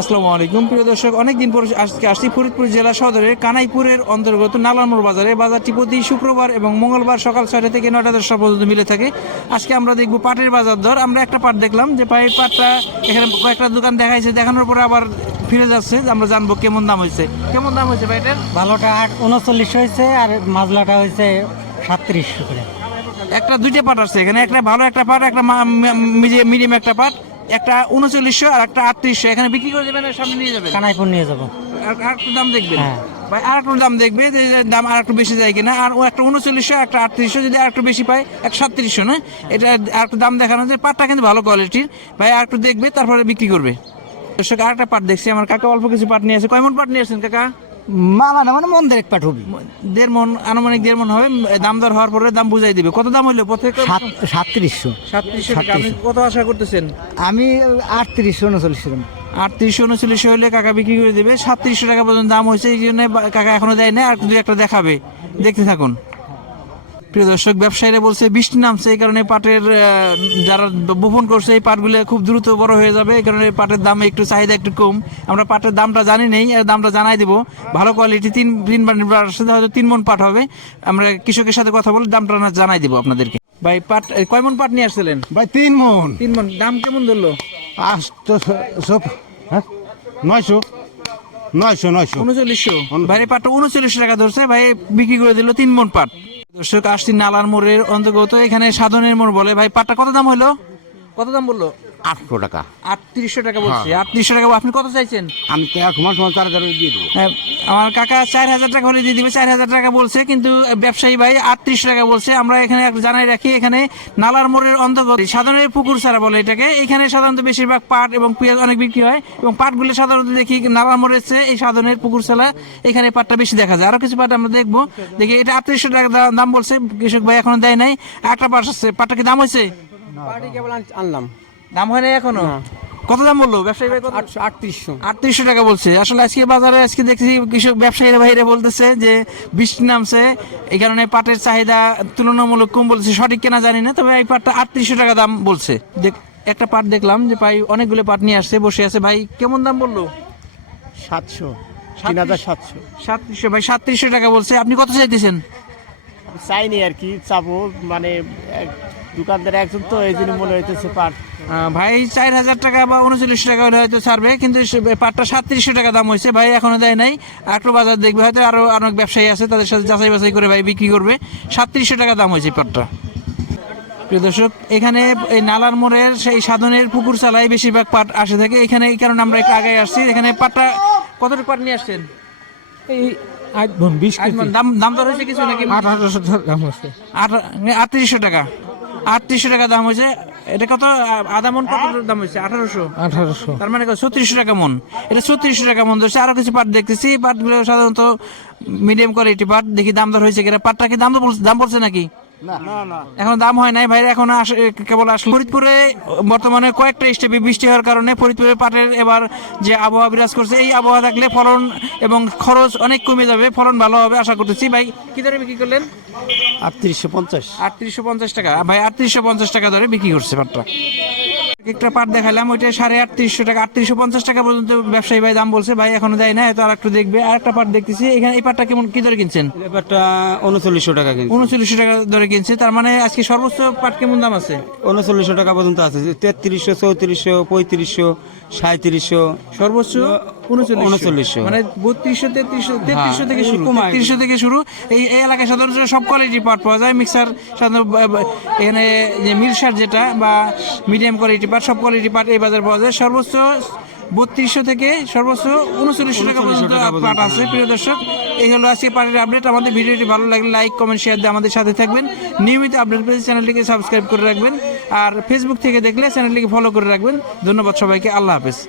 আসসালামু আলাইকুম প্রিয় দর্শক। অনেকদিন পর আজকে আসছি ফরিদপুর জেলা সদরের কানাইপুরের অন্তর্গত নালানমোড় বাজারে। বাজারটি প্রতি শুক্রবার এবং মঙ্গলবার সকাল ছয়টা থেকে নয়টা দশটা পর্যন্ত মিলে থাকে। আজকে আমরা দেখব পাটের বাজার দর। আমরা একটা পাট দেখলাম যে পায়ের পাটটা এখানে কয়েকটা দোকান দেখাইছে। দেখানোর পরে আবার ফিরে যাচ্ছে। আমরা জানব কেমন দাম হয়েছে। কেমন দাম হয়েছে পাইটের ভালোটা আট উনচল্লিশ হয়েছে আর মাজলাটা হয়েছে সাতত্রিশশো করে। একটা দুইটা পাট আছে এখানে। একটা ভালো একটা পাট একটা মিডিয়াম একটা পাট। একটা উনচল্লিশশো আর একটা আটত্রিশশো। এখানে বিক্রি করে দেবেন সামনে নিয়ে যাবেন। কানাইপুর নিয়ে যাব। আর একটু দাম দেখবেন। হ্যাঁ। ভাই আর একটু দাম দেখবে যে যে দাম আর একটু বেশি যায় কিনা। আর ও একটা উনচল্লিশশো একটা আটত্রিশশো যদি আর একটু বেশি পায় এক সাতত্রিশশো না এটা আর একটু দাম দেখানো যে পাটটা কিন্তু ভালো কোয়ালিটির। ভাই আর একটু দেখবে তারপরে বিক্রি করবে। দর্শক আর একটা পাট দেখছি। আমার কাকা অল্প কিছু পাট নিয়ে আছে। কয় মন পাট নিয়ে আসছেন কাকা? মামা না মানে মন দেরেক পাঠ হবে। দেড় মন আনুমানিক দেড় মন হবে দাম দর হওয়ার পরে দাম বুঝাই দিবে। কত দাম হইল প্রত্যেক সাতত্রিশশো। সাতত্রিশশো আপনি কত আশা করতেছেন? আমি আটত্রিশশো উনচল্লিশশো আটত্রিশশো উনচল্লিশশো হলে কাকা বিক্রি করে দেবে। সাতত্রিশশো টাকা পর্যন্ত দাম হয়েছে এই জন্য কাকা এখনও দেয় না আর দু একটা দেখাবে। দেখতে থাকুন। প্রিয় দর্শক ব্যবসায়ীরা বলছে বৃষ্টি নামছে এই কারণে পাটের যারা বপন করছে এই পাটগুলো খুব দ্রুত বড় হয়ে যাবে এই কারণে পাটের দাম একটু চাহিদা একটু কম। আমরা পাটের দামটা জানি নেই আর দামটা জানাই দিব। ভালো কোয়ালিটি তিন তিন সাথে হয়তো তিন মন পাট হবে। আমরা কৃষকের সাথে কথা বলে দামটা না জানাই দিব আপনাদেরকে। ভাই পাট কয় মন পাট নিয়ে আসছিলেন? ভাই তিন মন। তিন মন দাম কেমন ধরলো? আটশো হ্যাঁ? নয়শো। নয়শো নয়শো। উনচল্লিশশো। ভাই পাটটা উনচল্লিশশো টাকা ধরছে ভাই বিক্রি করে দিল তিন মন পাট। দর্শক আসছি নালার মোড়ের অন্তর্গত এখানে সাধনের মোড় বলে। ভাই, পাটটা কত দাম হলো কত দাম বলল? আটশো টাকা। আটত্রিশশো টাকা বলছে। আটত্রিশশো টাকা আপনি কত চাইছেন? আমি তো এক মাস মাস চার হাজার দিয়ে দেবো। হ্যাঁ, আমার কাকা চার হাজার টাকা হলে দিয়ে দিবে চার হাজার টাকা বলছে কিন্তু ব্যবসায়ী ভাই আটত্রিশশো টাকা বলছে। আমরা এখানে জানাই রাখি এখানে নালার মোড়ের অন্তর্গত সাধারণের পুকুর ছাড়া বলে এটাকে। এখানে সাধারণত বেশিরভাগ পাট এবং পেঁয়াজ অনেক বিক্রি হয় এবং পাটগুলো সাধারণত দেখি নালার মোড়ের চেয়ে এই সাধনের পুকুর ছাড়া এখানে পাটটা বেশি দেখা যায়। আরও কিছু পাট আমরা দেখব। দেখি এটা আটত্রিশশো টাকা দাম বলছে কৃষক ভাই এখনও দেয় নাই। একটা পাট আসছে পাটটা কি দাম হয়েছে? পাটি কেবল আনলাম। দাম হয় নাই এখনও? কত দাম বলল? ব্যবসায়ী ভাই কত? আটত্রিশশো। আটত্রিশশো টাকা বলছে। আসলে আজকে বাজারে আজকে দেখছি কৃষক ব্যবসায়ীরা ভাইরা বলতেছে যে বৃষ্টি নামছে। এই কারণে পাটের চাহিদা তুলনামূলক কম বলছে। সঠিক কেনা জানি না তবে এই পাটটা আটত্রিশশো টাকা দাম বলছে। দেখ একটা পাট দেখলাম যে ভাই অনেকগুলো পাট নিয়ে আসছে বসে আছে। ভাই কেমন দাম বলল? সাতশো। তিন হাজার সাতশো। সাতত্রিশশো। ভাই সাতত্রিশশো টাকা বলছে। আপনি কত চাইতেছেন? চাইনি আর কি চাবো। মানে দোকানদার একজন তো এই জন্য মনে হইতেছে পাট। ভাই চার হাজার টাকা বা উনচল্লিশ টাকা হলে হয়তো ছাড়বে কিন্তু পাটটা সাতত্রিশশো টাকা দাম হয়েছে ভাই এখনও দেয় নাই। একটু বাজার দেখবে হয়তো আরও অনেক ব্যবসায়ী আছে তাদের সাথে যাচাই বাছাই করে ভাই বিক্রি করবে। সাতত্রিশশো টাকা দাম হয়েছে পাটটা। প্রিয় দর্শক এখানে এই নালার মোড়ের সেই সাধনের পুকুর চালায় বেশিরভাগ পাট আসে থাকে। এখানে এই কারণে আমরা একটু আগে আসছি। এখানে পাটটা কতটুকু পাট নিয়ে আসছেন? এই আট আট দাম দাম দর হয়েছে কিছু নাকি? আঠারোশো দাম হচ্ছে। আটত্রিশশো টাকা। আটত্রিশশো টাকা দাম হয়েছে। এটা কত? আধা মন কত দাম হয়েছে? আঠারোশো। আঠারোশো। তার মানে ছত্রিশশো টাকা মন। এটা ছত্রিশশো টাকা মন ধরছে। আরও কিছু পাট দেখতেছি। পাটগুলো সাধারণত মিডিয়াম কোয়ালিটি পাট। দেখি দাম দর হয়েছে কিনা। পাটটা কি দাম দাম বলছে নাকি? না। না এখন দাম হয় নাই। ভাই এখন আসে কেবল আসলে। ফরিদপুরে বর্তমানে কয়েকটা স্টেপে বৃষ্টি হওয়ার কারণে ফরিদপুরে পাটের এবার যে আবহাওয়া বিরাজ করছে এই আবহাওয়া থাকলে ফলন এবং খরচ অনেক কমে যাবে। ফলন ভালো হবে আশা করতেছি। ভাই কি দরে বিক্রি করলেন? আটত্রিশশো পঞ্চাশ। আটত্রিশশো পঞ্চাশ টাকা। ভাই আটত্রিশশো পঞ্চাশ টাকা ধরে বিক্রি করছে পাটটা। একটা পাট দেখালাম ওইটা সাড়ে আটত্রিশশো টাকা। আটত্রিশশো পঞ্চাশ টাকা পর্যন্ত ব্যবসায়ী ভাই দাম বলছে ভাই এখনও দেয় না হয়তো আর একটু দেখবে। আর একটা পাট দেখতেছি এখানে এই পাটটা কেমন কি দরে কিনছেন? ব্যাপারটা উনচল্লিশশো টাকা কিন্তু উনচল্লিশশো টাকা দরে কিনছে তার মানে আজকে সর্বোচ্চ পাট কেমন দাম আছে? উনচল্লিশশো টাকা পর্যন্ত আছে তেত্রিশশো চৌত্রিশশো পঁয়ত্রিশশো সাঁত্রিশশো সর্বোচ্চ? উনচল্লিশশো উনচল্লিশশো। মানে বত্রিশশো তেত্রিশশো তেত্রিশশো থেকে শুরু। এরকম আর কি। তেত্রিশশো থেকে শুরু। এই এই এলাকায় সাধারণত সব কোয়ালিটির পাট পাওয়া যায়। মিক্সার সাধারণত বা- বা- এখানে যে মিলসার যেটা বা মিডিয়াম কোয়ালিটি পাট সব কোয়ালিটি পাট এই বাজার পাওয়া যায়। সর্বোচ্চ বত্রিশশো থেকে সর্বোচ্চ উনচল্লিশশো টাকা পর্যন্ত পাট আছে প্রিয় দর্শক। এই হলো আজকে পাটের আপডেট আমাদের ভিডিওটি ভালো লাগলে লাইক কমেন্ট শেয়ার দিয়ে আমাদের সাথে থাকবেন। নিয়মিত আপডেট পেতে চ্যানেলটিকে সাবস্ক্রাইব করে রাখবেন। আর ফেসবুক থেকে দেখলে চ্যানেলটিকে ফলো করে রাখবেন। ধন্যবাদ সবাইকে। আল্লাহ হাফেজ।